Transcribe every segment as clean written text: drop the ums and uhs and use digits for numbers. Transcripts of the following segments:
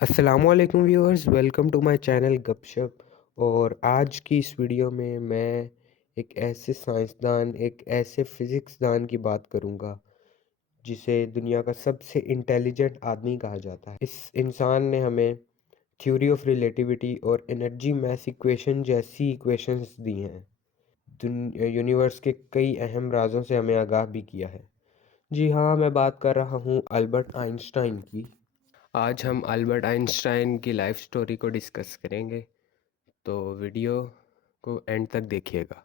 अस्सलामुअलैकुम viewers, welcome to my channel Gupshup. और आज की इस वीडियो में मैं एक ऐसे साइंसदान, एक ऐसे फिज़िक्सदान की बात करूंगा जिसे दुनिया का सबसे इंटेलिजेंट आदमी कहा जाता है। इस इंसान ने हमें थ्योरी ऑफ रिलेटिविटी और एनर्जी मैथ इक्वेशन जैसी इक्वेशंस दी हैं। यूनिवर्स के कई अहम राजों से हमें आगाह भी किया है। जी हाँ, मैं बात कर रहा हूँ अल्बर्ट आइंस्टाइन की। आज हम अल्बर्ट आइंस्टाइन की लाइफ स्टोरी को डिस्कस करेंगे, तो वीडियो को एंड तक देखिएगा।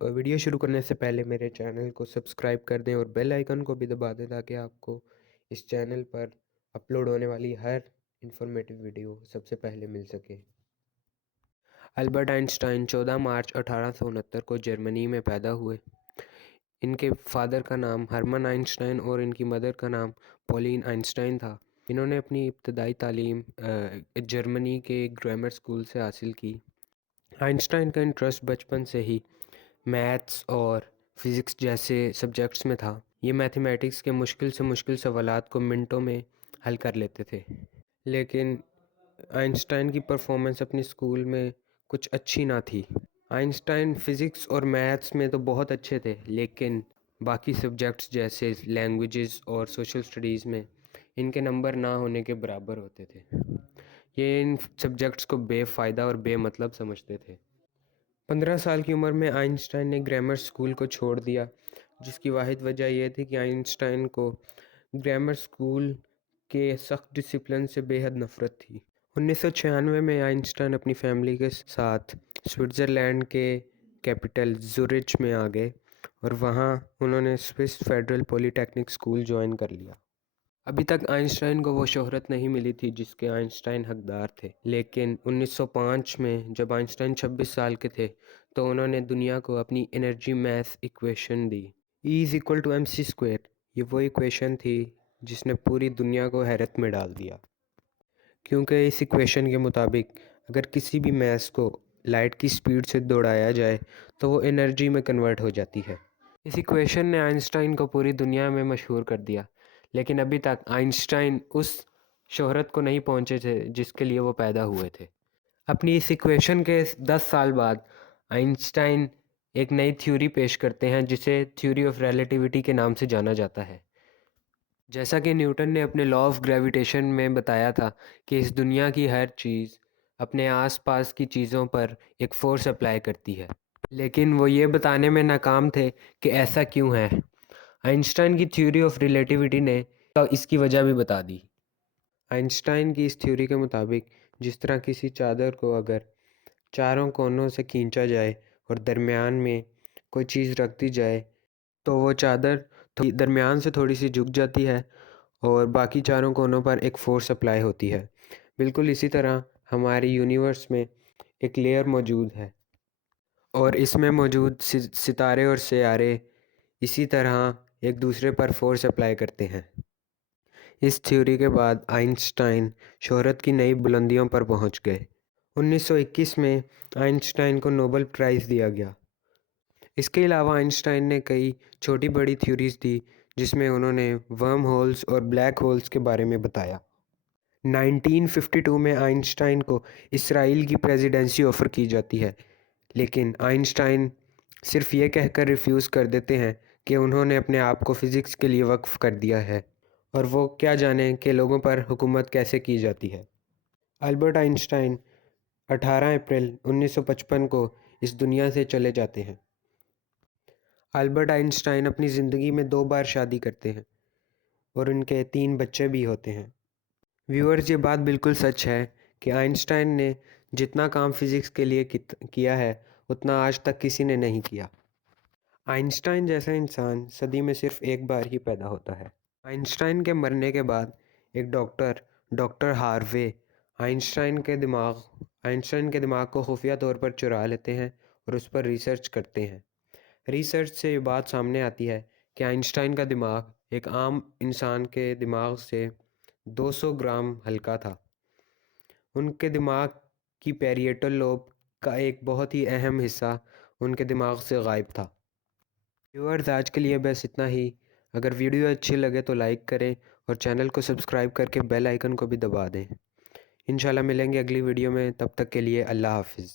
और वीडियो शुरू करने से पहले मेरे चैनल को सब्सक्राइब कर दें और बेल आइकन को भी दबा दें ताकि आपको इस चैनल पर अपलोड होने वाली हर इंफॉर्मेटिव वीडियो सबसे पहले मिल सके। अल्बर्ट आइंस्टाइन 14 मार्च 1869 को जर्मनी में पैदा हुए। इनके फादर का नाम हरमन आइंस्टाइन और इनकी मदर का नाम पॉलिन आइंस्टाइन था। इन्होंने अपनी इब्तदाई तालीम जर्मनी के एक ग्रामर स्कूल से हासिल की। आइंस्टाइन का इंटरेस्ट बचपन से ही मैथ्स और फिज़िक्स जैसे सब्जेक्ट्स में था। ये मैथमेटिक्स के मुश्किल से मुश्किल सवालात को मिनटों में हल कर लेते थे। लेकिन आइंस्टाइन की परफॉर्मेंस अपनी स्कूल में कुछ अच्छी ना थी। आइंस्टाइन फिज़िक्स और मैथ्स में तो बहुत अच्छे थे, लेकिन बाकी सब्जेक्ट्स जैसे लैंग्वेजेस और सोशल स्टडीज़ में इनके नंबर ना होने के बराबर होते थे। ये इन सब्जेक्ट्स को बेफ़ायदा और बेमतलब समझते थे। 15 साल की उम्र में आइंस्टाइन ने ग्रामर स्कूल को छोड़ दिया, जिसकी वाहिद वजह यह थी कि आइंस्टाइन को ग्रामर स्कूल के सख्त डिसिप्लिन से बेहद नफरत थी। 1996 में आइंस्टाइन अपनी फैमिली के साथ स्विट्ज़रलैंड के कैपिटल ज़ुरिच में आ गए और वहाँ उन्होंने Swiss federal polytechnic school join कर लिया। अभी तक आइंस्टाइन को वो शोहरत नहीं मिली थी जिसके आइंस्टाइन हकदार थे, लेकिन 1905 में जब आइंस्टाइन 26 साल के थे तो उन्होंने दुनिया को अपनी एनर्जी मैथ इक्वेशन दी। E = mc²। ये वो इक्वेशन थी जिसने पूरी दुनिया को हैरत में डाल दिया, क्योंकि इस इक्वेशन के मुताबिक अगर किसी भी मैस को लाइट की स्पीड से दौड़ाया जाए तो वो एनर्जी में कन्वर्ट हो जाती है। इस इक्वेशन ने आइंस्टाइन को पूरी दुनिया में मशहूर कर दिया, लेकिन अभी तक आइंस्टाइन उस शोहरत को नहीं पहुंचे थे जिसके लिए वो पैदा हुए थे। अपनी इस इक्वेशन के 10 साल बाद आइंस्टाइन एक नई थ्योरी पेश करते हैं जिसे थ्योरी ऑफ रिलेटिविटी के नाम से जाना जाता है। जैसा कि न्यूटन ने अपने लॉ ऑफ ग्रेविटेशन में बताया था कि इस दुनिया की हर चीज़ अपने आसपास की चीज़ों पर एक फोर्स अप्लाई करती है, लेकिन वो ये बताने में नाकाम थे कि ऐसा क्यों है। आइंस्टाइन की थ्योरी ऑफ रिलेटिविटी ने तो इसकी वजह भी बता दी। आइंस्टाइन की इस थ्योरी के मुताबिक जिस तरह किसी चादर को अगर चारों कोनों से खींचा जाए और दरमियान में कोई चीज़ रख दी जाए तो वो चादर दरमियान से थोड़ी सी झुक जाती है और बाकी चारों कोनों पर एक फोर्स अप्लाई होती है। बिल्कुल इसी तरह हमारे यूनिवर्स में एक लेयर मौजूद है और इसमें मौजूद सितारे और सैयारे इसी तरह एक दूसरे पर फोर्स अप्लाई करते हैं। इस थ्योरी के बाद आइंस्टाइन शोहरत की नई बुलंदियों पर पहुंच गए। 1921 में आइंस्टाइन को नोबेल प्राइज़ दिया गया। इसके अलावा आइंस्टाइन ने कई छोटी बड़ी थ्योरीज दी जिसमें उन्होंने वर्म होल्स और ब्लैक होल्स के बारे में बताया। 1952 में आइंस्टाइन को इसराइल की प्रेसिडेंसी ऑफ़र की जाती है, लेकिन आइंस्टाइन सिर्फ ये कहकर रिफ्यूज़ कर देते हैं कि उन्होंने अपने आप को फ़िज़िक्स के लिए वक्फ कर दिया है और वो क्या जाने कि लोगों पर हुकूमत कैसे की जाती है। अल्बर्ट आइंस्टाइन 18 अप्रैल 1955 को इस दुनिया से चले जाते हैं। अल्बर्ट आइंस्टाइन अपनी ज़िंदगी में 2 बार शादी करते हैं और उनके 3 बच्चे भी होते हैं। व्यूअर्स, ये बात बिल्कुल सच है कि आइंस्टाइन ने जितना काम फिज़िक्स के लिए किया है उतना आज तक किसी ने नहीं किया। आइंस्टाइन जैसा इंसान सदी में सिर्फ एक बार ही पैदा होता है। आइंस्टाइन के मरने के बाद एक डॉक्टर, डॉक्टर हार्वे, आइंस्टाइन के दिमाग को खुफिया तौर पर चुरा लेते हैं और उस पर रिसर्च करते हैं। रिसर्च से ये बात सामने आती है कि आइंस्टाइन का दिमाग एक आम इंसान के दिमाग से 200 ग्राम हल्का था। उनके दिमाग की पैरिएटल लोब का एक बहुत ही अहम हिस्सा उनके दिमाग से गायब था। व्यूअर्स, आज के लिए बस इतना ही। अगर वीडियो अच्छी लगे तो लाइक करें और चैनल को सब्सक्राइब करके बेल आइकन को भी दबा दें। इंशाल्लाह मिलेंगे अगली वीडियो में, तब तक के लिए अल्लाह हाफ़िज़।